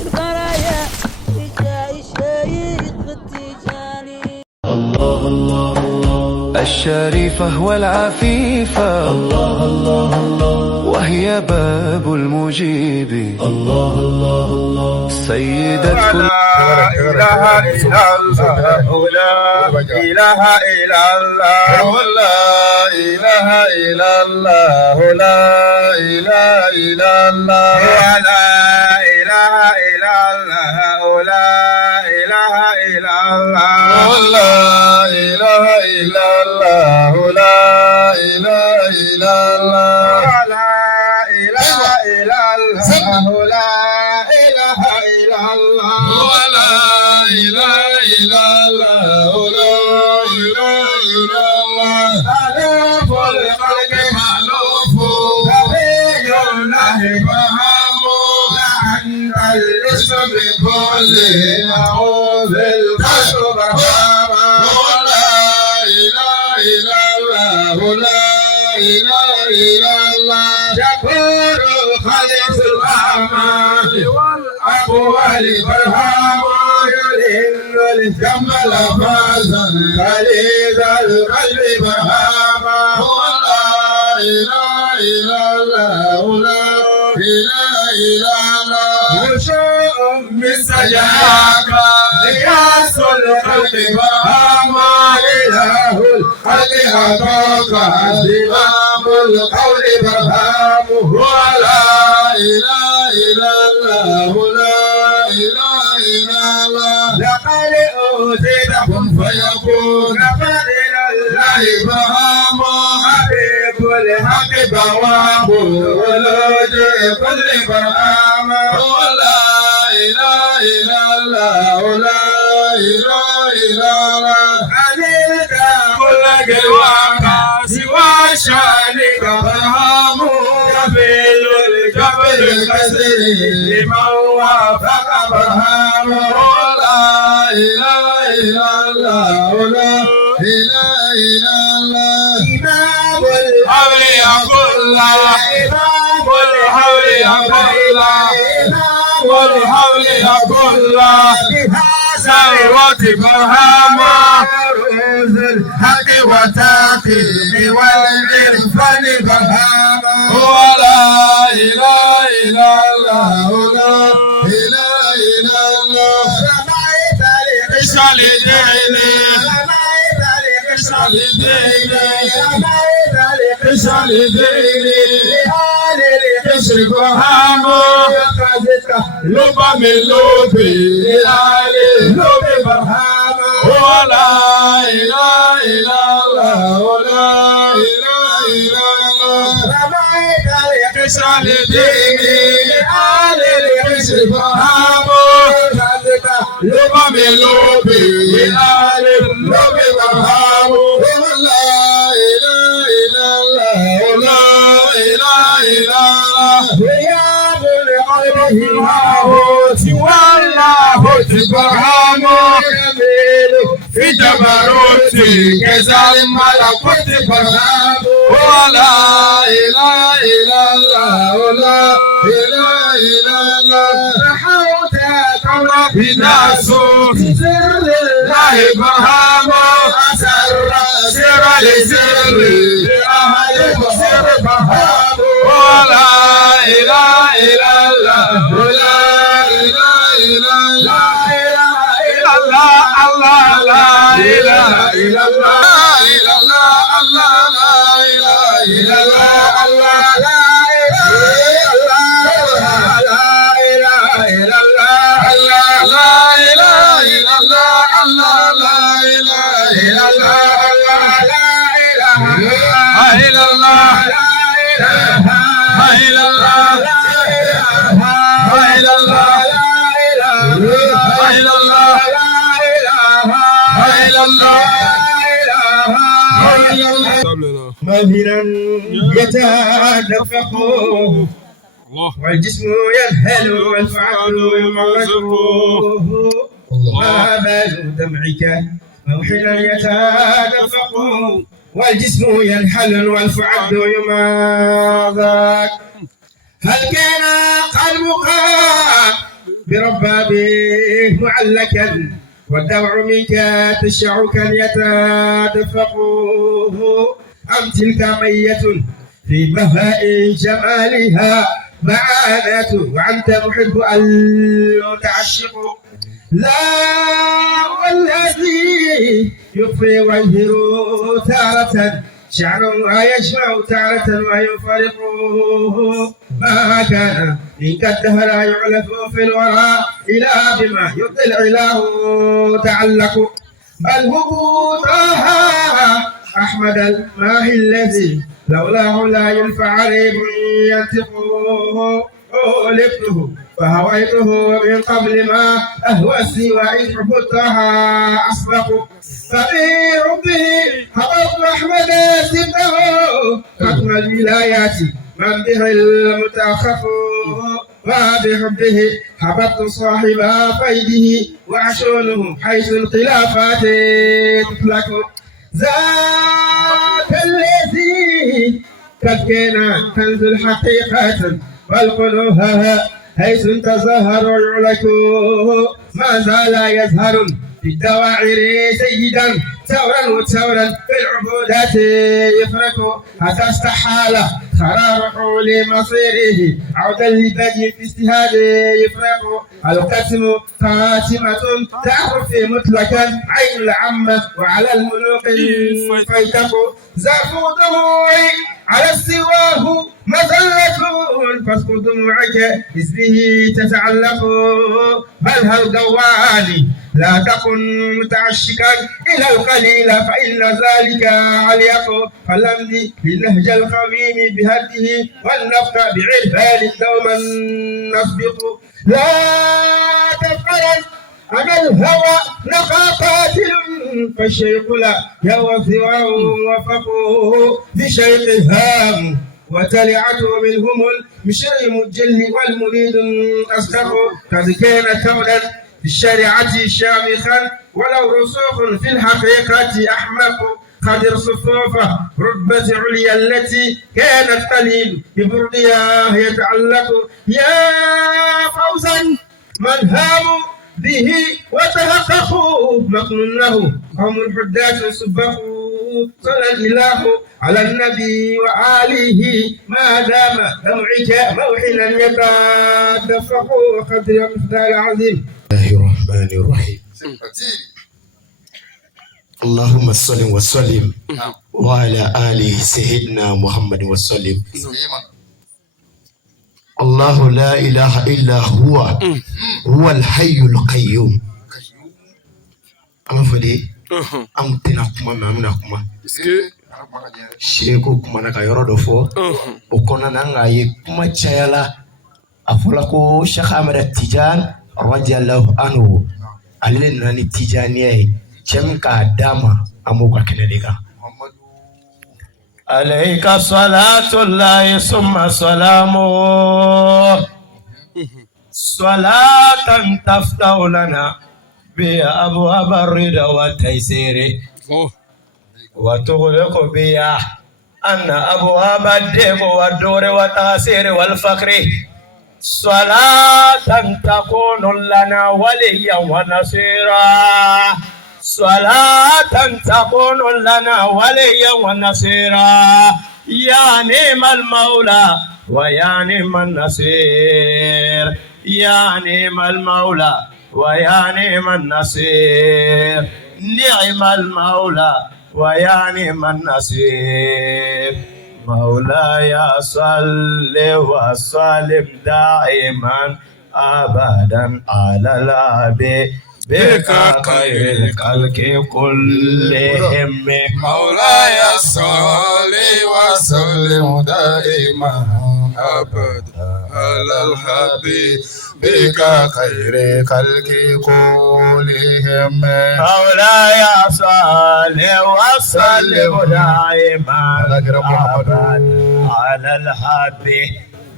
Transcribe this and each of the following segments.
البرايا شايق التجاني. الله الله الله الشريفة والعفيفة، الله الله الله وهي باب المجيب، الله الله الله سيدة كل لا إله إلا الله، لا إله إلا الله، لا إله إلا الله، لا إله إلا الله، لا إله إلا الله، لا إله إلا الله، لا إله إلا الله، لا إله إلا الله، لا إله إلا الله، لا إله إلا الله، ولا إله إلا الله، لا إله إلا الله. ألوف الخلق مألوف، نبي الله فهم، لأن الاسم بكل معوذ القلب فهم، ولا إله إلا الله، لا إله إلا الله. شكور الخلق الأعمال والأقوال فرهام، يلين الجمل فازا غليظ القلب فرهاما، ولا إله إلا الله، لا إله إلا الله. وشوء من سجاك قياس الخلق فرهاما، إله الخلق أعطاك زمام القول فرهام، ولا إله إلا الله، لا إله إلا الله. لقد أوتيت كن فيكون، لقد إلى الله فهم، حبيب الحق بواب الولوج كل فرهام، ولا إله إلا الله، لا إله إلا الله. عليك كل جواك سوى شانك فرهام، يفيل الجبل الكسر لمن وافق فرهام، ولا إله إلا الله، لا إله إلا الله. إمام الحول يقول، إمام الحول يقول، إمام الحول يقول، ثروة فرهاما، روز الحق وتعقيب والعرفان فرهاما، ولا إله إلا الله، لا إله إلا الله. رميت لقشر ديني، رميت لقشر ديني، رميت لقشر ديني، لآل القشر فرهاما، لبا من لبي لآل لبي فرهاما، ولا إله إلا الله، لا إله إلا الله. رميت لقشر ديني، لآل القشر فرهاما، لبا من لبي لآل لبي فرهاما، ولا إله إلا الله، لا إله إلا الله. غياب لقلبه الهاهوت واللاهوت فرهام، يميل في جبروتي كذا الملكوت فرهام، ولا إله إلا الله، لا إله إلا الله. رحوت كون في ناسوت سر الله فرهام، أسر سر لسر لأهل سر فرهام، ولا إله إلا الله، لا إله إلا الله، الله لا إله إلا الله، لا إله إلا الله، الله لا إله إلا الله، الله لا إله إلا الله، الله لا إله إلا الله، الله لا إله إلا الله، لا إله إلا الله، لا إله إلا الله، لا إله إلا الله، لا إله إلا الله، لا إله إلا الله. مهلا يتدفق والجسم يذهل والفعل يمزق، ما بال دمعك موحلا يتدفق والجسم ينحل والفعل يمازق. هل كان قلبك بربابه معلكا والدمع منك تشعك يتدفقه أم تلك مية في بهاء جمالها معاناة وأنت محب المتعشق لا والذي يطفي ويهر تارة شعر ويجمع تارة ويفرقه ما كان إنك الدهر يعلف في الورى إلى بما يرضي الإله تعلق بل هو طه أحمد الماهي الذي لولاه لا ينفع ريب ينطقه أولفته فهويته من قبل ما أهوى السوى إذ حبطها أسبق فبحبه هبط أحمد سبته ختم الولايات من به المتأخف وبحبه هبطت صاحب فيده وعشونه حيث الخلافات تفلك ذاك الذي قد كان كنز الحقيقة والقلوبها حيث تظهر يعلك ما زال يظهر في الدواعر سيدا ثورا وثورا في العبودات يفرك حتى استحال خراره لمصيره عودا لبدء في اجتهاد يفرق القسم خاتمة تعرف مطلقا عين العامة وعلى الملوك فيتق زرف دموعي على سواه مذلة فاسقط دموعك باسمه تتعلق بل هل دواني لا تكن متعشقا إلى القليل فإن ذلك عليق فلمدي بالنهج القويم بهده والنفق بعرفان دوما نسبق لا تفعل أما الهوى نقى قاتل فالشيخ لا يهوى سواه وفقه بشيخ هام وتلعته منهم المشرم الجل والمريد أصدق قد كان كونا في الشريعة شامخا ولو رسوخ في الحقيقة أحمق قدر صفوفه رتبة عليا التي كانت قليل ببردها يتعلق يا فوزا من هاموا به وتحققوا مكنونه هم الحداث سبقوا صلى الله على النبي وآله ما دام دمعك موحلا يتدفقوا قدر المقدار العظيم. الله الرحمن الرحيم. اللهم صل وسلم وعلى آله سيدنا محمد وسلم. الله لا إله إلا هو الحي القيوم. أما فدي أم تناكما ما مناكما شيكو كما نكا يرودفو وكنا نعاي كما تشايلا أفلاكو شيخ أحمد التجان رضي الله عنه علينا نتجانيه جمكا داما أموكا كنديكا عليك صلاة الله ثم سلامه صلاة تفتح لنا بأبواب الرضا والتيسير وتغلق بها أن أبواب الدين والدور والتأثير والفقر صلاة تكون لنا وليا ونصيرا صلاة تكون لنا وليا ونصيرا يا نعم المولى ويا نعم النصير يا نعم المولى ويا نعم النصير نعم المولى ويا نعم النصير مولاي صل وسلم دائما ابدا على النبي بك خير الخلق كلهم مولاي صل وسلم دائما ابدا على الحبيب بك خير خلق كلهم مولاي صل وسلم دائما ابدا على الحبيب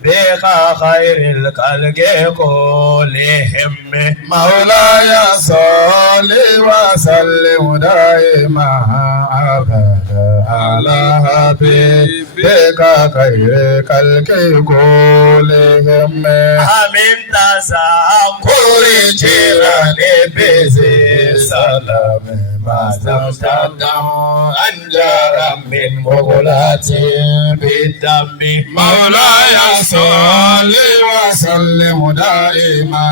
بك خير الخلق كلهم مولاي صل وسلم دائما ابدا على حبيبك خير خلق كلهم Amin tazakuri jirani bizi سلام ما تمتدم أنجر من مغلات بالدم مولاي صل وسلم دائما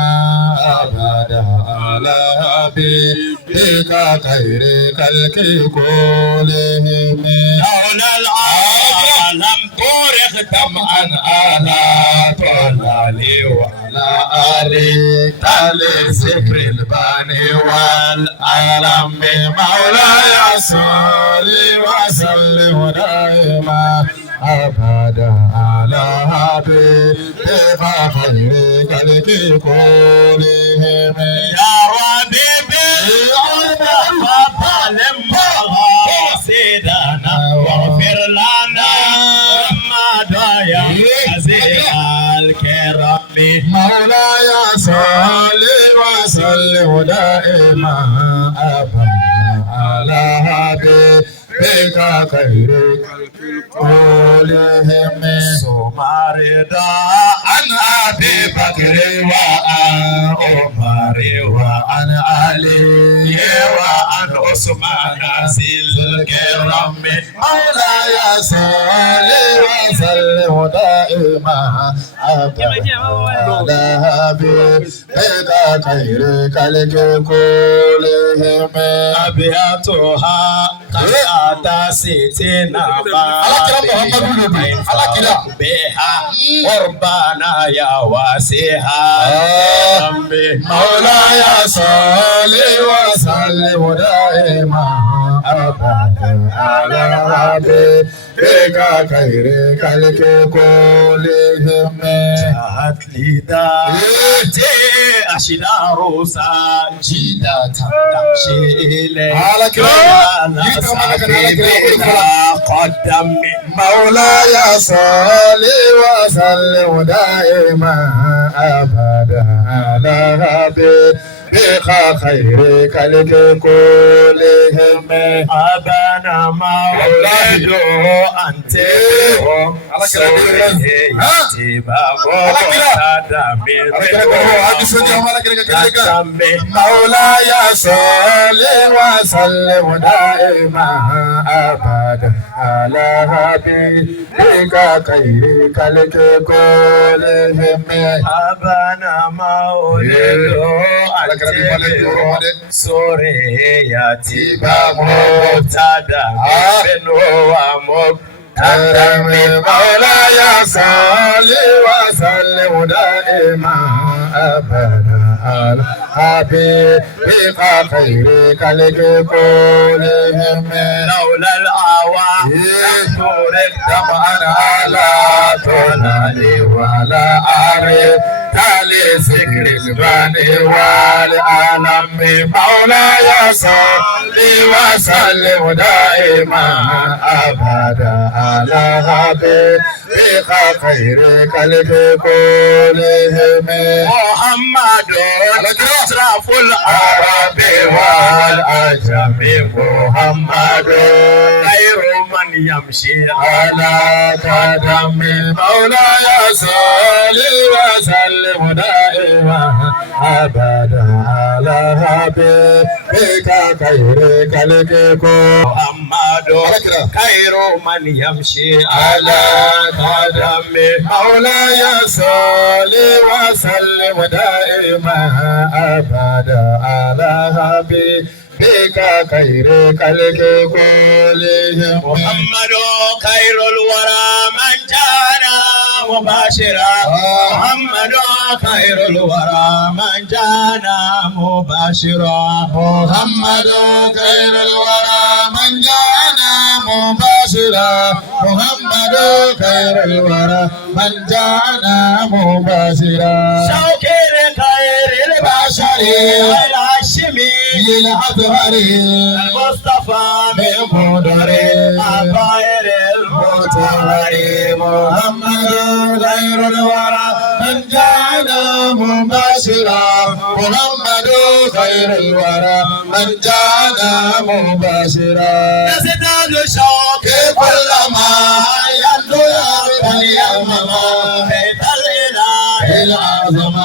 أبدا على حبيبك خير خلق كلهم لولا العالم تركتم أن أنا طلالي وعلى آلي تالي ذكر الباني والعالم مولاي صل وسلم دائما أبدا على حبيبك خير خلق كلهم يا ربيبي فلما سيدنا واغفر لنا ما ضيع عزيز الكرام مولاي صل وسلم دائما أبدا على حبيبك خير كلهم سماردا عن أبي بكر وعن عمر وعن علي وعن عثمان ذي الكرم مولاي صل وسلم دائما أبدا على حبيبك خير خلق كلهم أبياتها قد ستنا بها قربانا يا واسها مولاي صل وسلم دائما أبدا على حبيبك خير خلق كلهم جاءت لذاتي أشدار ساجدة تمشي إليه على كلام قدم مولاي صل وسلم دائما أبدا على حبيبك خير خلق كلهم أبانا مولده أنت مولاي صل وسلم دائما أبدا على حبيبك خير خلق كلهم أبانا مولده أنت سورياتي بمبتدا مولاي صل وسلم دائما أبدا على حبيبك خير خلق كلهم لولا الأوان تورك طبعا على طلالي وعلى عري تالي ذكر الباني والعالم مولاي صل وسلم دائما أبدا على حبيبك خير خلق كلهم محمد أشرف العرب والعجم محمد خير من يمشي على قدم مولاي صل وسلم دائما أبدا على حبيبك خير خلق محمد خير من يمشي على قدم مولاي صل وسلم دائما أبدا على حبيبك خير خلق كلهم محمد خير الورى من جانا مباشرا محمد خير الورى من جانا مباشرا محمد خير الورى من جانا مباشرا محمد خير الورى من جانا مباشرا شوكر خير البشر الهاشمي للأطهر المصطفى من مدر الطاهر المطهر محمد خير الورى من جانا مباشرا محمد خير الورى من جانا مباشرا نزداد شوق كلما يدعو اليمامة تلنا العظم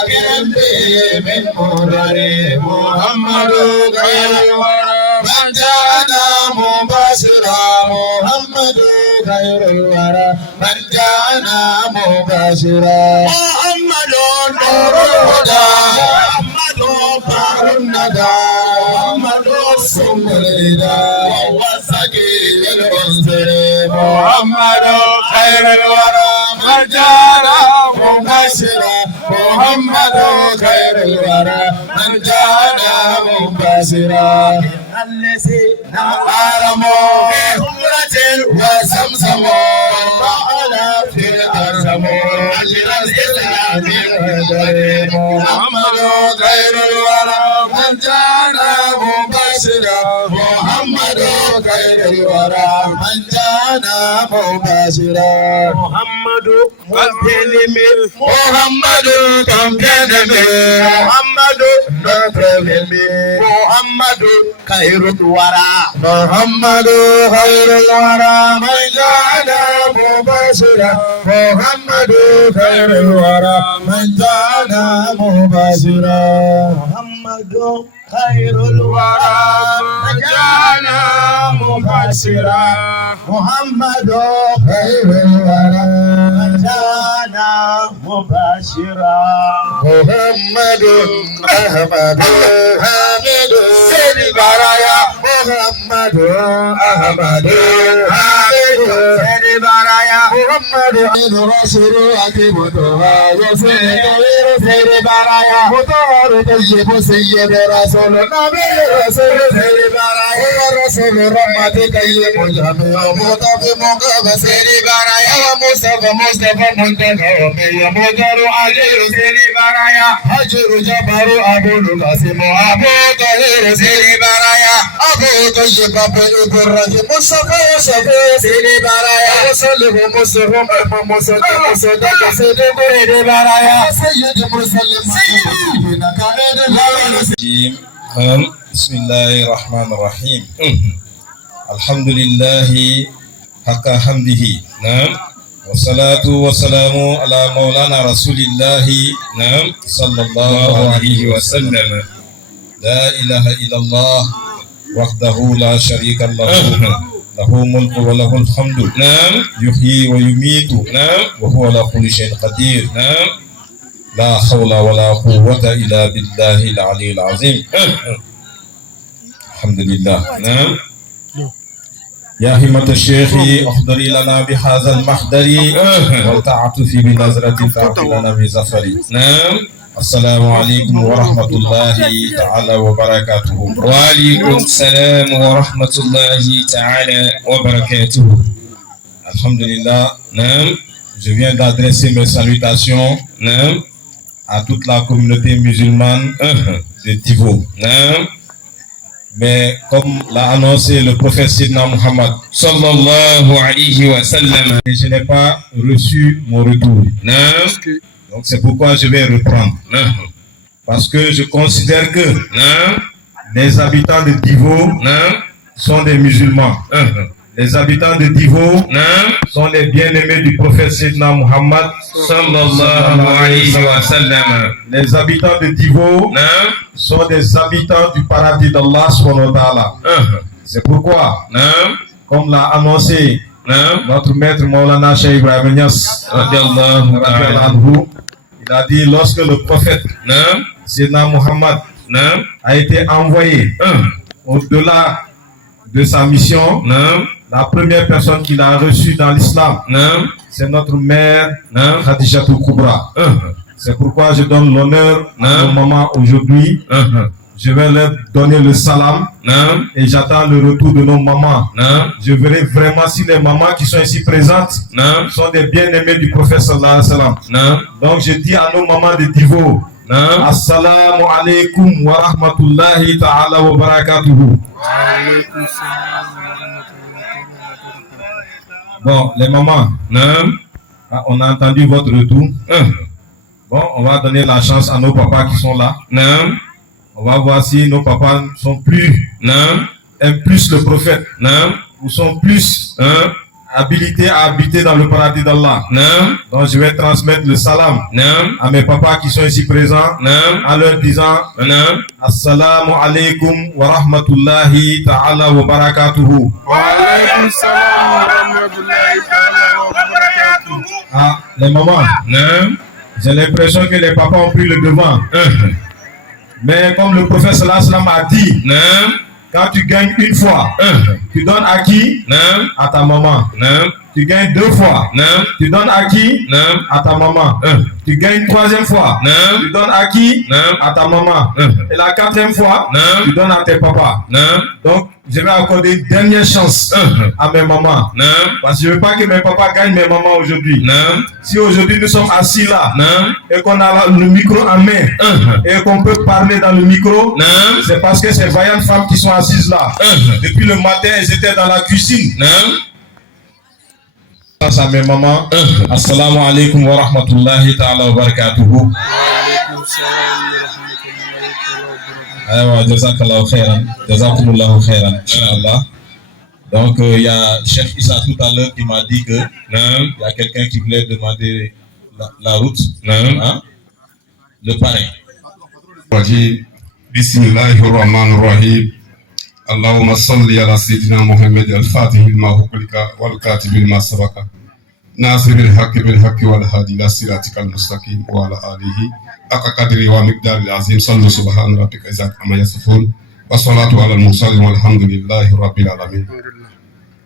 أكرم به من مرر محمد خير الورى من جاءنا مباشرا محمد خير الورى من جاءنا مباشرا محمد نور الهدى محمد فار الندى محمد سم الهدى وهو السكين العنصر محمد خير الورى من جاءنا مباشرا محمد خير الورى من جاءنا مباشرا الذي نعلم بحمرة وسمسم وعلى في الأرسم أجر الإسلام الهدى محمد خير الورى من جاءنا مباشرا محمد خير الورى من جاءنا مباشرا محمد محمد محمد محمد خير الورى محمد خير الورى من جاءنا مباشرا محمد خير الورى من جاءنا مباشرا محمد خير الورى من جاءنا مباشرا محمد خير الورى من جاءنا مباشرا محمد أحمد حامد سيد البرايا محمد أحمد حامد سيد البرايا محمد رسول أكيمتها يسير سيد البرايا مطهر طيب سيد رسول نبي رسول سيد البرايا ورسول رحمة طيب جميع مطفي مقاب سيد البرايا ومصطفى منتهى ومي مدر أجر سيد البرايا أجر جبر أبو القاسم أبو طهير سيد البرايا أبو طيب أبو الرحيم مصطفى سيد البرايا وصله مسلم مصدق سيد البرايا سيد مسلم بسم الله الرحمن الرحيم الحمد لله حق حمده نعم والصلاة والسلام على مولانا رسول الله نعم صلى الله عليه وسلم لا إله إلا الله وحده لا شريك له له ملك وله الحمد نعم يحيي ويميت نعم وهو على كل شيء قدير نعم لا حول ولا قوة إلا بالله العلي العظيم الحمد لله نعم يا همة الشيخ احضري لنا بهذا المحضر والتعاطف بنظرة تعطي لنا بزفر نعم السلام عليكم ورحمة الله تعالى وبركاته. وعليكم السلام ورحمة الله تعالى وبركاته. Alhamdulillah. نعم. Je viens d'adresser mes salutations نعم. à toute la communauté musulmane de Tivo. نعم. Mais comme l'a annoncé le prophète Sidna Muhammad sallallahu alayhi wa sallam, et je n'ai pas reçu mon retour. نعم. Donc c'est pourquoi je vais reprendre. نعم. Parce que je considère que نعم. les habitants de Tivo نعم. sont des musulmans. Les habitants de Tivo نعم. sont les bien-aimés du prophète Sidna Muhammad sallallahu alayhi wa sallam. Les habitants de Tivo نعم. sont des habitants du paradis d'Allah subhanahu wa ta'ala. C'est pourquoi, نعم. comme l'a annoncé نعم. notre maître Maulana Cheikh Ibrahim Niass, radiyallahu ta'ala, il a dit lorsque le prophète نعم. Sidna Muhammad نعم. a été envoyé au-delà de sa mission, نعم. la première personne qu'il a reçue dans l'islam, نعم. c'est notre mère نعم. Khadijatou Kubra. C'est pourquoi je donne l'honneur à nos mamans aujourd'hui. Je vais leur donner le salam نعم. et j'attends le retour de nos mamans. نعم. Je verrai vraiment si les mamans qui sont ici présentes نعم. sont des bien-aimés du prophète sallallahu alayhi wa sallam. نعم. Donc je dis à nos mamans de Divo, نعم. Assalamu alaikum wa rahmatullahi ta'ala wa barakatuhu. Bon, les mamans, نعم. on a entendu votre retour. Bon, on va donner la chance à nos papas qui sont là. نعم. On va voir si nos papas sont plus, نعم. aiment plus le prophète. نعم. ou sont plus habilités à habiter dans le paradis d'Allah. Donc je vais transmettre le salam à mes papas qui sont ici présents en leur disant Assalamu alaikum wa rahmatullahi ta'ala wa barakatuhu. Wa alaykum salam wa rahmatullahi ta'ala wa barakatuhu. Ah, les mamans, j'ai l'impression que les papas ont pris le devant. Mais comme le prophète sallallahu alayhi wa sallam a dit, quand tu gagnes une fois, tu donnes à qui? À ta maman. Tu gagnes 2 fois, tu donnes à qui? À ta maman. Tu gagnes 3e fois, tu donnes à qui? À ta maman. Et la 4e fois, tu donnes à tes papas. Donc, je vais accorder une dernière chance à mes mamans. Parce que je ne veux pas que mes papas gagnent mes mamans aujourd'hui. Si aujourd'hui nous sommes assis là et qu'on a le micro en main et qu'on peut parler dans le micro, c'est parce que ces vaillantes femmes qui sont assises là, depuis le matin, elles étaient dans la cuisine. Grâce à mes mamans, assalamu alaikum wa rahmatullahi ta'ala wa barakatuhu. Alors, jazakallahu khairan, jazakumullahu khairan, inshallah. Donc, il y a Cheikh Issa tout à l'heure qui m'a dit que il y a quelqu'un qui voulait demander la route, le parrain. Bismillahirrahmanirrahim. Allahumma salli ala sayyidina Muhammad al-Fatih lima hukulika wal katib lima sabaka. Nasir al-haqq bil haqq wal hadi ila siratikal mustaqim wa ala alihi haqqa qadri wa miqdar al-azim. Sallu subhana rabbika izzat amma yasifun wa salatu ala al-mursalin walhamdulillahi rabbil alamin.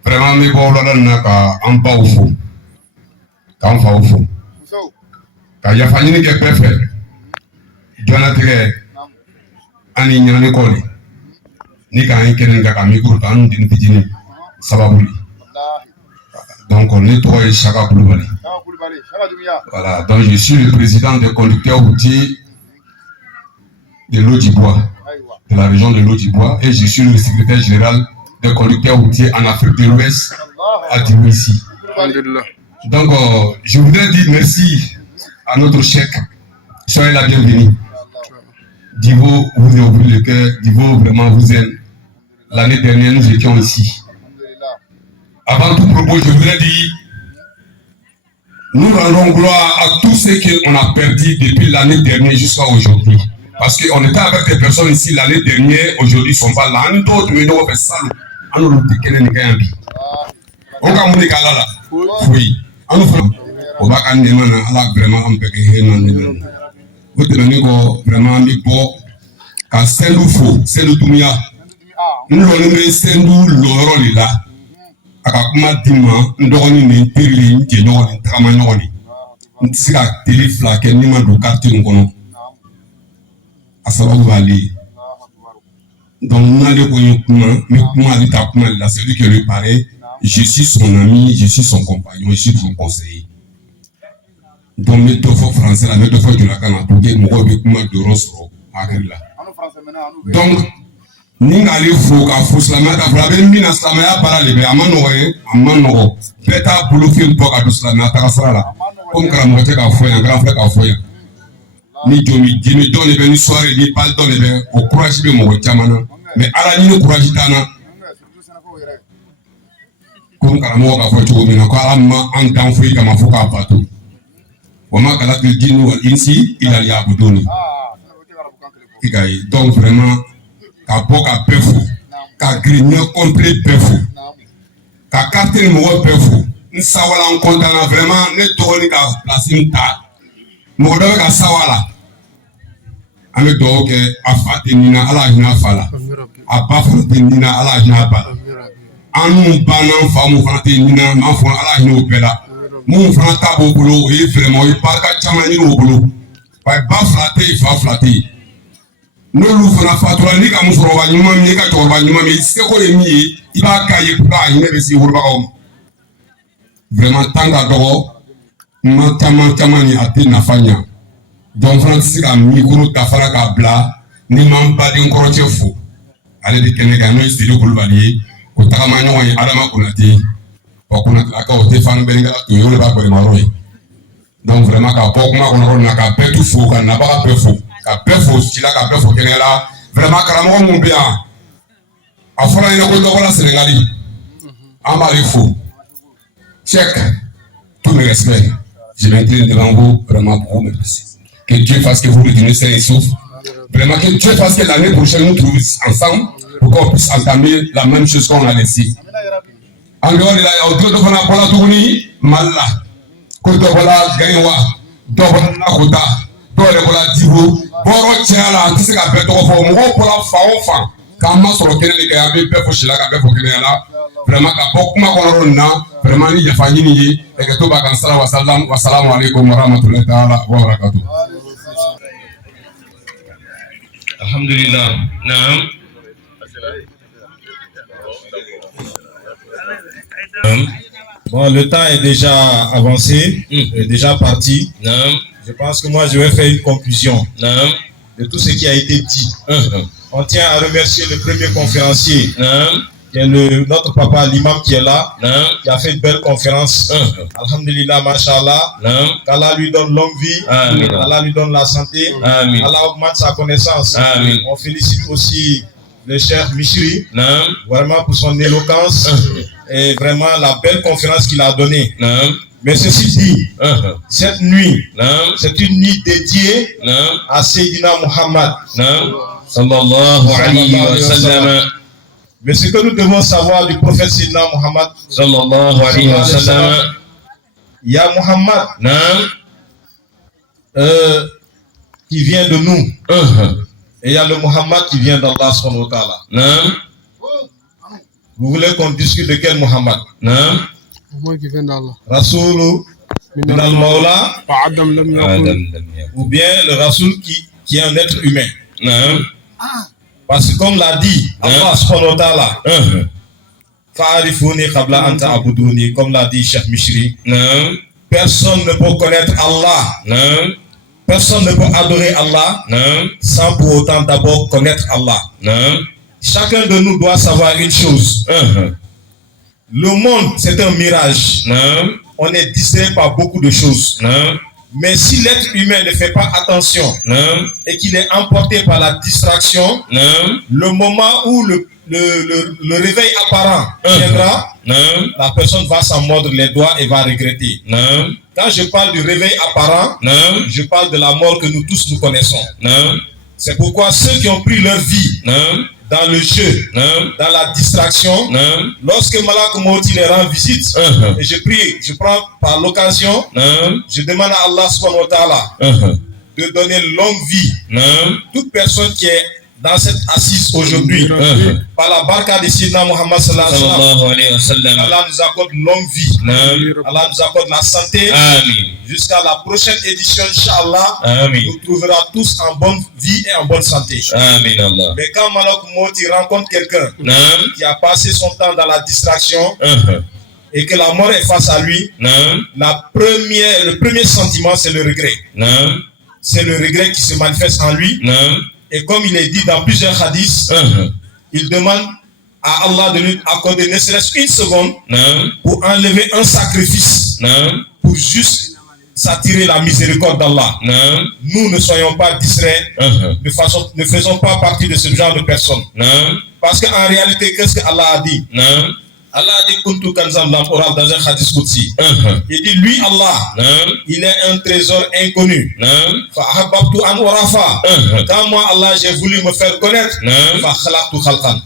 Vraiment mi ko la na ka an bawfu kan fawfu ka ya fanyini ke pefe jonatire ani nyane koli ni ka en kenen ka micro kan din pitini sababuli. Donc on est trois Chaka Koulibaly. Voilà, donc je suis le président des conducteurs routiers de l'Odjibois, de la région de l'Odjibois, et je suis le secrétaire général des conducteurs routiers en Afrique de l'Ouest à Djibouti. Donc je voudrais dire merci à notre chef. Soyez la bienvenue. Divo vous a ouvert le cœur, Divo vraiment vous aime. L'année dernière, nous étions ici. Avant tout propos, je voudrais dire, nous rendons gloire à tous ceux qu'on a perdu depuis l'année dernière jusqu'à aujourd'hui. Parce qu'on était avec des personnes ici l'année dernière, aujourd'hui ils ne sont pas là. Nous d'autres, nous avons fait ça. Nous avons fait ça. On a fait ça. Oui. On a fait ça. On a fait vraiment un peu de temps. Vous avez vraiment mis pour quand c'est nous faux, c'est nous tout mis. Nous avons mis c'est nous l'oreille là. Akakuma dima ndogoni ni pirili nje nyoni kama nyoni ntisika telefla ke nima do quartier ngono asababu bali donc n'allez ko yukuma mi kuma ali ta kuma la celui qui lui paraît je suis son ami je suis son compagnon je suis son conseiller donc mes deux fois français la mes deux fois de la kana pour que mo be kuma de rosro akela donc ni ngali fo ka fo silamɛya fila bɛ min na silamɛya baara de bɛ a ma nɔgɔ ye a ma nɔgɔ bɛɛ t'a bolo fɛn bɔ ka don silamɛya taga sira la komi karamɔgɔ tɛ k'a fɔ yan karamɔgɔ filɛ k'a fɔ yan ni jɔnmi dimi dɔn de bɛ ni soirée ni bal dɔn de bɛ o courage bɛ mɔgɔ caman na mais ala ɲini courage t'an na komi karamɔgɔ k'a fɔ cogo min na ko ala ma an dan foyi kama fo k'a bato wa ma kalatil jinni wal insi illa liya'buduni i ka ye donc vraiment ka bɔ ka bɛɛ fo ka grignon complet bɛɛ fo ka carte mɔgɔ bɛɛ fo n sawala n kɔntana vraiment ne dɔgɔnin ka place n ta mɔgɔ dɔ bɛ ka sawala an bɛ dugawu kɛ a fa tɛ nin na ala hinɛ a fa la a ba fana tɛ nin na ala hinɛ a ba la an n'u ba n'an fa mun fana tɛ nin na m'an fɔ ala hinɛ o bɛɛ la mun fana ta b'o bolo o ye vraiment o ye barika caman ɲini o bolo wa ba fila tɛ yen fa fila tɛ yen. N'olu fana fatura ni ka musokɔrɔba ɲuman min ye ka cɛkɔrɔba ɲuman min ye seko ye min ye i b'a k'a ye pour que a hinɛ bɛ se worobagaw ma vraiment temps ka dɔgɔ kuma caman caman ni a tɛ nafa ɲa donc fana tɛ se ka micro dafara k'a bila ni ma n baden kɔrɔcɛ fo ale de kɛnɛ kan n'o ye Sidi Kulubali ye o tagama ɲɔgɔn ye Adama Konate wa Konatelakaw o tɛ fani bɛnkɛla to ye o de b'a gbɛrɛmayɔrɔ ye donc vraiment ka bɔ kuma kɔnɔ yɔrɔ min na ka bɛɛ tu fo ka nabaga bɛɛ fo. Ka bɛɛ fo sila ka bɛɛ fo kɛnɛya la vraiment karamɔgɔ mun bɛ yan a fɔra ɲɛna ko dɔgɔla Senegali Amarifo, check, tous mes respects. Je m'incline devant vous vraiment pour vous me remercier. Que Dieu fasse que vous retournez sain et sauf. Vraiment que Dieu fasse que l'année prochaine nous trouvons ensemble pour qu'on puisse entamer la même chose qu'on a laissé. En dehors de la autour de la Pola Tourni, Malla, Kotobola Gaïwa, Dobola Kota, Dobola Dibo, Boro Tiala, tout ce qu'on appelle Tofo, Moro Pola Faofa, Kama sur le Kennedy Gayabe, Pefo Shilaka, Pefo Kenela, vraiment qu'à Pokuma Korona, vraiment il y a Fanini, et que tout va cancer, wassalamu alaikum wa rahmatullahi wa barakatuh. Alhamdulillah. Naam. Bon, le temps est déjà avancé, est déjà parti. Naam. Je pense que moi, je vais faire une conclusion Naam. de tout ce qui a été dit. On tient à remercier le premier conférencier, Naam. qui est notre papa, l'imam qui est là, Naam. qui a fait une belle conférence. Alhamdulillah, mashallah. Naam. Qu'Allah lui donne longue vie. Amin. Allah lui donne la santé. Amin. Allah augmente sa connaissance. Amin. On félicite aussi le cher Mishri, Naam. vraiment pour son éloquence et vraiment la belle conférence qu'il a donnée. Naam. Mais ceci dit, cette nuit, Naam. c'est une nuit dédiée Naam. à Sayyidina Muhammad. Naam. Sallallahu alayhi wa sallam. Mais ce que nous devons savoir du prophète Sayyidina Muhammad, Sallallahu alayhi wa sallam. il y a Muhammad Naam. qui vient de nous. Et il y a le Muhammad qui vient d'Allah subhanahu wa ta'ala. Naam. Vous voulez qu'on discute de quel Muhammad? Naam. Moi qui viens d'Allah. Rasoul min al-Mawla, Adam lam yakun. Adam lam yakun. ou bien le Rasoul qui est un être humain. Naam. Parce que comme l'a dit Allah subhanahu wa ta'ala, Fa'arifuni qabla an ta'buduni, comme l'a dit Cheikh Mishri, Naam. personne ne peut connaître Allah, Naam. personne ne peut adorer Allah Naam. sans pour autant d'abord connaître Allah. Naam. Chacun de nous doit savoir une chose. Le monde, c'est un mirage. Naam. On est distrait par beaucoup de choses. Naam. Mais si l'être humain ne fait pas attention Naam. et qu'il est emporté par la distraction, Naam. le moment où le réveil apparent viendra, Naam. la personne va s'en mordre les doigts et va regretter. Naam. Quand je parle du réveil apparent, Naam. je parle de la mort que nous tous nous connaissons. Naam. C'est pourquoi ceux qui ont pris leur vie Naam. dans le jeu, Naam. dans la distraction, Naam. lorsque Malak Mouti les rend visite, et je prie, je prends par l'occasion, Naam. je demande à Allah subhanahu wa ta'ala de donner longue vie. Naam. Toute personne qui est dans cette assise aujourd'hui, par la barka de Sayyidina Muhammad sallallahu alayhi wa sallam, Sallallahu alayhi wa sallam. Allah nous accorde longue vie. Naam. Allah nous accorde la santé. Amin. Jusqu'à la prochaine édition, Inch'Allah, Amin. nous trouvera tous en bonne vie et en bonne santé. Amin Allah. Mais quand Malak Mouti rencontre quelqu'un Naam. qui a passé son temps dans la distraction et que la mort est face à lui, Naam. le premier sentiment, c'est le regret. Naam. C'est le regret qui se manifeste en lui. Naam. Et comme il est dit dans plusieurs hadiths, il demande à Allah de lui accorder ne serait-ce qu'une seconde Naam. pour enlever un sacrifice, Naam. pour juste s'attirer la miséricorde d'Allah. Naam. Nous ne soyons pas distraits, ne faisons pas partie de ce genre de personnes. Naam. Parce qu'en réalité, qu'est-ce que Allah a dit? Naam. Allah a dit Kuntu kanzan lam oral dans un hadith Qudsi. Il dit lui Allah, Naam. il est un trésor inconnu. Naam. Fa ahabbtu an urafa. Quand moi Allah j'ai voulu me faire connaître, Naam. fa khalaqtu khalqan.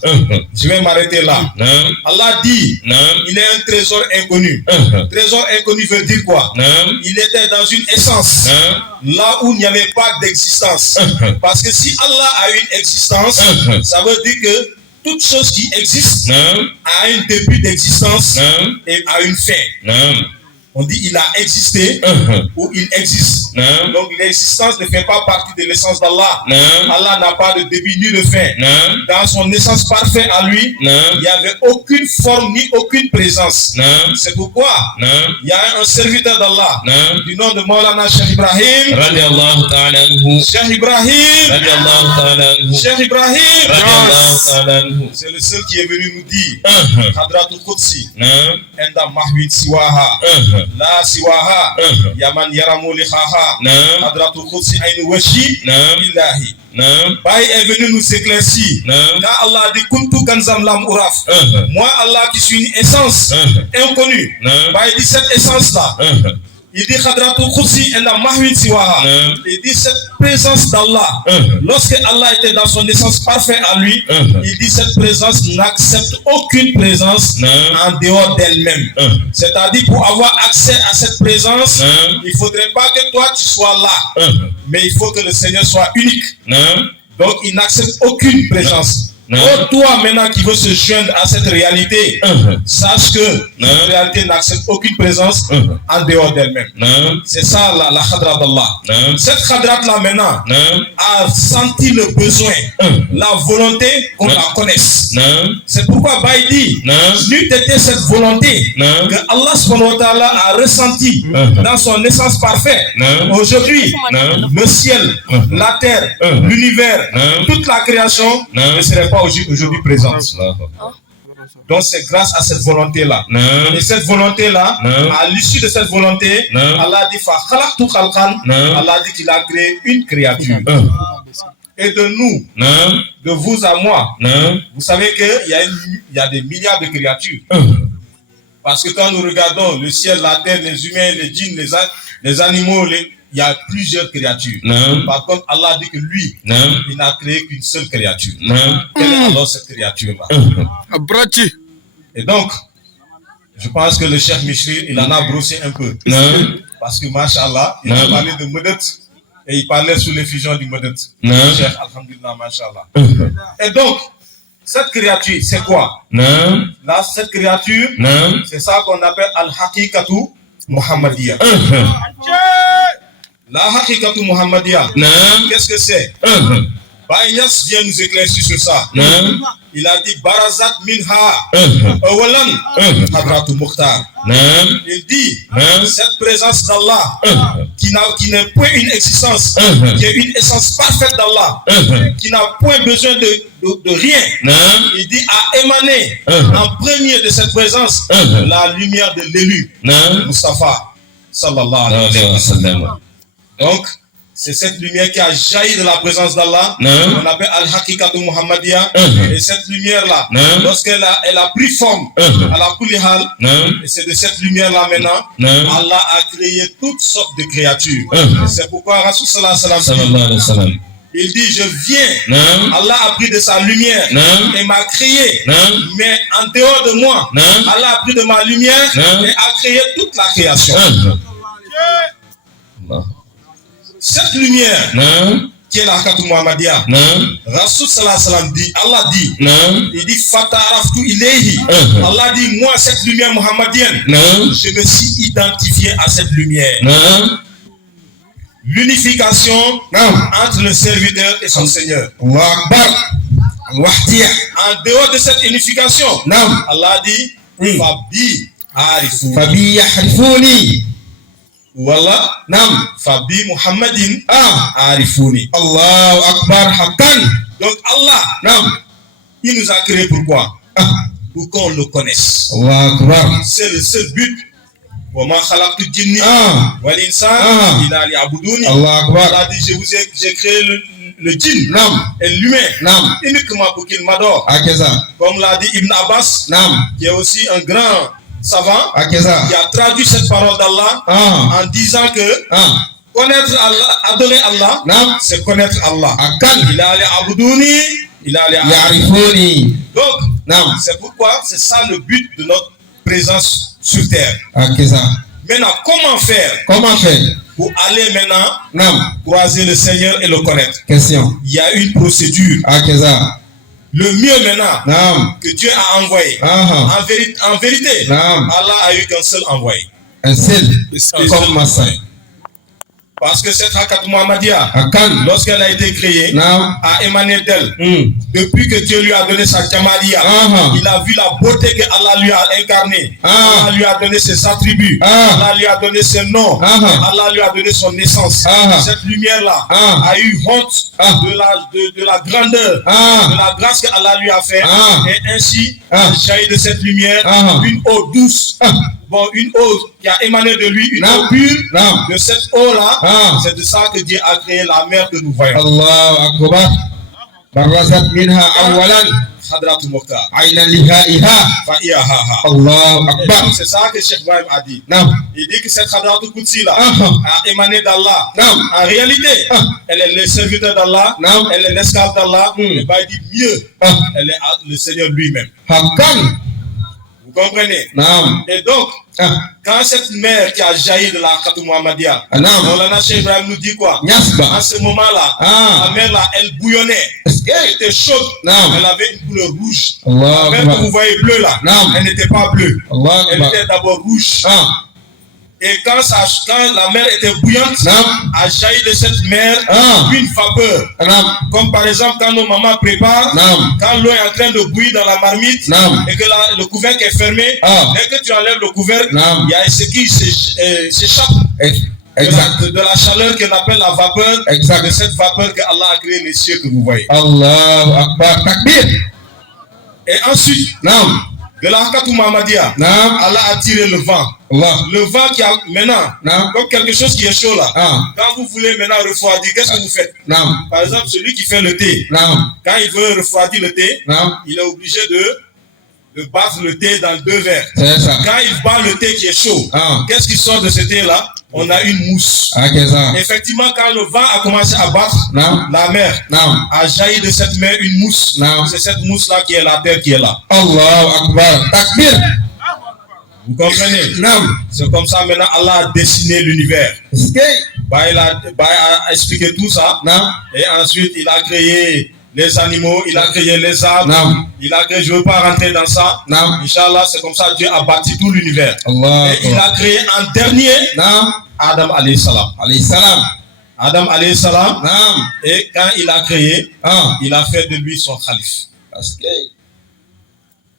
Je vais m'arrêter là. Naam. Allah dit Naam. il est un trésor inconnu. Trésor inconnu veut dire quoi? Naam. Il était dans une essence, Naam. là où il n'y avait pas d'existence. Parce que si Allah a une existence, ça veut dire que toute chose qui existe Naam. a un début d'existence Naam. et a une fin. Naam. On dit il a existé ou il existe. Naam. Donc l'existence ne fait pas partie de l'essence d'Allah. Naam. Allah n'a pas de début ni de fin. Naam. Dans son essence parfaite à lui, Naam. il n'y avait aucune forme ni aucune présence. Naam. C'est pourquoi Naam. il y a un serviteur d'Allah Naam. du nom de Maulana Cheikh Ibrahim. Radiallahu ta'ala anhu. Cheikh Ibrahim. Radiallahu ta'ala anhu. Cheikh Ibrahim. Radiallahu ta'ala anhu. C'est le seul qui est venu nous dire Hadratul Qudsi Naam. Enda Mahwid Siwaha. la siwaha yaman yaramu likhaha hadratu khudsi ainu washi billahi. Baye est venu nous éclaircir. Quand Allah dit kuntu kanzam lam uraf. Moi Allah qui suis une essence inconnue. Baye dit cette essence là. Il dit hadratu khudsi enda mahwin siwaha. Il dit cette présence d'Allah. Lorsque Allah était dans son essence parfaite à lui, il dit cette présence n'accepte aucune présence en dehors d'elle-même. C'est-à-dire pour avoir accès à cette présence, il faudrait pas que toi tu sois là, mais il faut que le Seigneur soit unique. Donc il n'accepte aucune présence. Oh, toi maintenant qui veux se joindre à cette réalité, sache que cette réalité n'accepte aucune présence en dehors d'elle-même. C'est ça la khadra d'Allah. Cette khadra là maintenant a senti le besoin, la volonté qu'on la connaisse. C'est pourquoi Baye dit, n'eût été cette volonté que Allah subhanahu wa ta'ala a ressenti dans son essence parfaite. Aujourd'hui, le ciel, la terre, l'univers, toute la création ne serait pas aujourd'hui présente. Donc c'est grâce à cette volonté-là. Et cette volonté-là, à l'issue de cette volonté, Allah dit Allah dit qu'il a créé une créature. Et de nous, de vous à moi, vous savez qu'il y a des milliards de créatures. Parce que quand nous regardons le ciel, la terre, les humains, les djinns, les animaux, il y a plusieurs créatures. Par contre, Allah dit que lui, il n'a créé qu'une seule créature. Quelle est alors cette créature-là? Et donc, je pense que le chef Mishri, il en a brossé un peu. Parce que, Masha'Allah, il a parlé de Medet et il parlait sous l'effusion du Medet. Chef, Alhamdulillah, Masha'Allah. Et donc, cette créature, c'est quoi? Là, cette créature, c'est ça qu'on appelle Al-Haqiqatu Muhammadiyya. La Haqiqatu Muhammadiyya, qu'est-ce que c'est? Baye Niass vient nous éclaircir sur ça. Il a dit Barazat minha awalan hadratu Mukhtar. Il dit cette présence d'Allah qui n'est point une existence, qui est une essence parfaite d'Allah, qui n'a point besoin de rien. Il dit a émané en premier de cette présence la lumière de l'élu Mustafa sallallahu alayhi wa sallam. Donc, c'est cette lumière qui a jailli de la présence d'Allah, on appelle Al-Haqiqatu Muhammadiyya. Et cette lumière-là, lorsqu'elle a pris forme à la Kulihal, et c'est de cette lumière-là maintenant, Allah a créé toutes sortes de créatures. C'est pourquoi Rasul sallallahu alayhi wa sallam, il dit, je viens, Allah a pris de sa lumière et m'a créé, mais en dehors de moi, Allah a pris de ma lumière et a créé toute la création. Cette lumière qui est la Haqiqatu Muhammadiyya, Rasul sallallahu alayhi wa sallam dit, Allah dit, il dit Fataraftu ilayhi. Allah dit, moi cette lumière muhammadienne, je me suis identifié à cette lumière. L'unification entre le serviteur et son Seigneur. En dehors de cette unification, Allah dit Fabi Yahrifuni. Wallah, Fabi Muhammadin Arifuni. Allahu Akbar Haqqan. Donc Allah, il nous a créé pourquoi? Pour qu'on le connaisse. Allahu Akbar. C'est le seul but. Allah a dit, j'ai créé le djinn et l'humain uniquement pour qu'il m'adore. Comme l'a dit Ibn Abbas, qui est aussi un grand savant, qui a traduit cette parole d'Allah en disant que connaître Allah, adorer Allah, c'est connaître Allah. Il a allé aboudouni, il a allé yarifuni. Donc, c'est pourquoi c'est ça le but de notre présence sur terre. Maintenant, comment faire pour aller maintenant croiser le Seigneur et le connaître? Question. Il y a une procédure. Le mieux maintenant que Dieu a envoyé, en vérité, Allah a eu qu'un seul envoyé. Un seul, comme Massa. Parce que cette Haqiqatu Muhammadiyya, lorsqu'elle a été créée, a émané d'elle. Depuis que Dieu lui a donné sa Jamaliya, il a vu la beauté que Allah lui a incarnée. Allah lui a donné ses attributs. Allah lui a donné ses noms. Allah lui a donné son essence. Cette lumière-là a eu honte de la grandeur, de la grâce que Allah lui a fait. Et ainsi, jaillit de cette lumière une eau douce, bon, une eau qui a émané de lui, une eau pure. De cette eau-là, c'est de ça que Dieu a créé la mer que nous voyons. Allahu Akbar. Barazat minha awalan Hadratul Mukhtar. ayna lihaiha Fa'iyaha. Allahu Akbar. C'est ça que Cheikh Ibrahim a dit. Naam. Il dit que cette Hadratul Qudsi là Naam. a émané d'Allah. Naam. En réalité, elle est le serviteur d'Allah, Naam. elle est l'esclave d'Allah. Mais il dit mieux, elle est le Seigneur lui-même. Hakan. Vous comprenez? Naam. Et donc, quand cette mer qui a jailli de la Khatou Muhammadia, Maulana Cheikh Ibrahim nous dit quoi? Nyasba. À ce moment-là, la mer là, elle bouillonnait. Elle était chaude. Naam. Elle avait une couleur rouge. Allahu La mer Akbar. que vous voyez bleue là, Naam. elle n'était pas bleue. Allahu Elle Akbar. était d'abord rouge. Et quand la mer était bouillante, Naam. a jailli de cette mer une vapeur. Naam. Comme par exemple quand nos mamans préparent, Naam. quand l'eau est en train de bouillir dans la marmite, Naam. et que le couvercle est fermé, dès que tu enlèves le couvercle, Naam. il y a ce qui s'échappe Exact. de la chaleur qu'on appelle la vapeur, Exact. de cette vapeur que Allah a créé les cieux que vous voyez. Allahu Akbar. Takbir. Et ensuite, Naam. de la Hakatou Muhammadia, Naam. Allah a tiré le vent. Allah. Le vent qui a maintenant, Naam. comme quelque chose qui est chaud là, quand vous voulez maintenant refroidir, qu'est-ce que vous faites? Naam. Par exemple, celui qui fait le thé, Naam. quand il veut refroidir le thé, Naam. il est obligé de battre le thé dans 2 verres. C'est ça. Quand il bat le thé qui est chaud, qu'est-ce qui sort de ce thé-là? On a une mousse. Akeza. Effectivement, quand le vent a commencé à battre, Naam. la mer Naam. a jailli de cette mer une mousse. Naam. C'est cette mousse-là qui est la terre qui est là. Allahu Akbar. Takbir. Vous comprenez? Naam. C'est comme ça maintenant Allah a dessiné l'univers. Bah, il a expliqué tout ça. Naam. Et ensuite, il a créé les animaux, il a créé les arbres. Naam. Il a créé, je ne veux pas rentrer dans ça. Naam. Inch'Allah, c'est comme ça Dieu a bâti tout l'univers. Allah. Et il a créé en dernier Naam. Adam alayhi salam. Alayhi salam. Adam alayhi salam. Naam. Et quand il a créé, il a fait de lui son calife.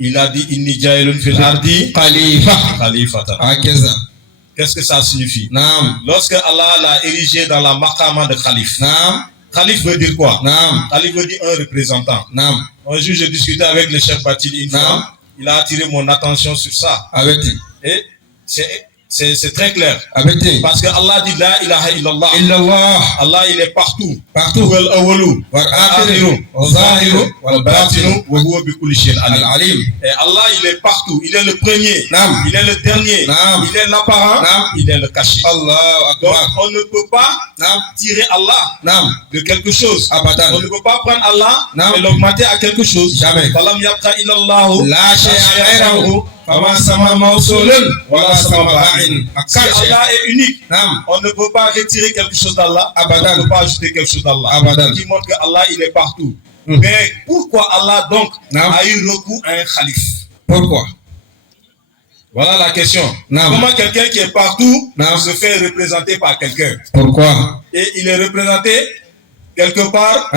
Il a dit Inni jailun fil ardi Khalifa. khalifatan. Akeza. Qu'est-ce que ça signifie? Naam. Lorsque Allah l'a érigé dans la maqama de calife. Naam. Calife veut dire quoi? Naam. Calife veut dire un représentant. Naam. Un jour, j'ai discuté avec le chef Batil une fois. Il a attiré mon attention sur ça. Avec. Et c'est très clair. Avec. Parce que Allah dit La ilaha illallah. Illallah. Allah, il est partout. Partout. Wal awalu. Wal akhiru. Wal zahiru. Wal batinu. Wa huwa bi kulli shay'in alim. Al-alim. Et Allah, il est partout. Il est le premier. Naam. Il est le dernier. Naam. Il est l'apparent. Naam. Il est le caché. Allahu Donc, Akbar. on ne peut pas Naam. tirer Allah Naam. de quelque chose. Abadan. On ne peut pas prendre Allah Naam. et l'augmenter à quelque chose. Jamais. Falam yabqa illallahu La shay'a ghayrahu. Fama sama mawsulun. Wala sama ba'in. Si Allah est unique, Naam. on ne peut pas retirer quelque chose d'Allah. Abadan. On ne peut pas ajouter quelque chose d'Allah. Abadan. Qui montre que Allah, il est partout. Mais pourquoi Allah donc Naam. a eu recours à un calife? Pourquoi? Voilà la question. Naam. Comment quelqu'un qui est partout Naam. se fait représenter par quelqu'un? Pourquoi? Et il est représenté quelque part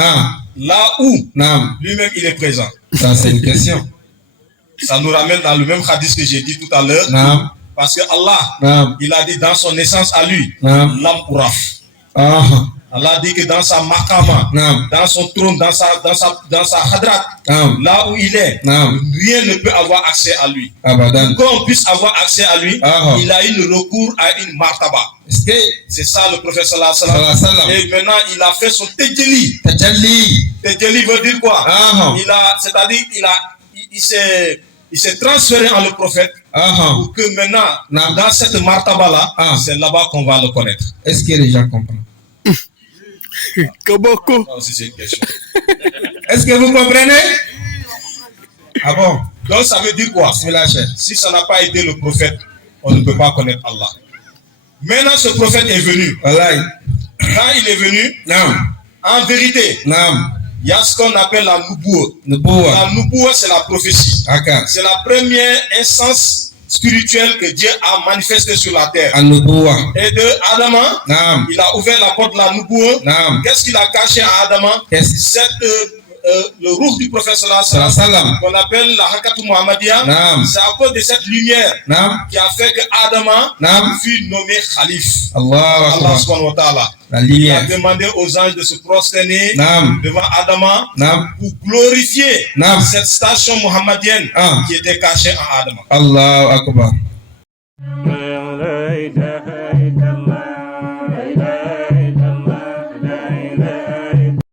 là où Naam. lui-même il est présent. Ça, c'est une question. Ça nous ramène dans le même hadith que j'ai dit tout à l'heure. Naam. Parce que Allah, Naam. il a dit dans son essence à lui, Naam. l'âme uraf. Ah. Allah dit que dans sa maqama, Naam. dans son trône, dans sa hadrat, Naam. là où il est, Naam. rien ne peut avoir accès à lui. Abadan. Pour qu'on puisse avoir accès à lui, Ah. il a eu le recours à une martaba. Est-ce que C'est ça le prophète sallallahu Sallallahu alayhi wa sallam. alayhi wa Et maintenant, il a fait son tejelli. Tajalli. Tejelli veut dire quoi? Ah. C'est-à-dire, il s'est transféré en le prophète. Ah. Pour que maintenant, Naam. dans cette martaba-là, Ah. c'est là-bas qu'on va le connaître. Est-ce que les gens comprennent? Kaboko. Ça aussi, c'est une question. Est-ce que vous comprenez? Ah bon? Donc, ça veut dire quoi? Bismillah, chef. Si ça n'a pas été le prophète, on ne peut pas connaître Allah. Maintenant, ce prophète est venu. Wallahi. Quand il est venu, Naam. en vérité, Naam. il y a ce qu'on appelle la nubuwa. Nubuwa. La nubuwa, c'est la prophétie. Aka. C'est la première instance spirituelle que Dieu a manifestée sur la terre. An-nubuwa. Et de Adama, Naam. il a ouvert la porte de la nubuwa. Naam. Qu'est-ce qu'il a caché à Adama? Qu'est-ce? Le roux du prophète sallallahu Sallallahu alayhi wa alayhi wa sallam. qu'on appelle la Hakatou Muhammadia. Naam. C'est à cause de cette lumière Naam. qui a fait que Adama Naam. fut nommé Khalif. Allahu Allah Akbar. subhanahu wa ta'ala. La Il a lumière. demandé aux anges de se prosterner Naam. devant Adama Naam. pour glorifier Naam. cette station muhammadienne Ah. qui était cachée en Adama. Allahu Akbar.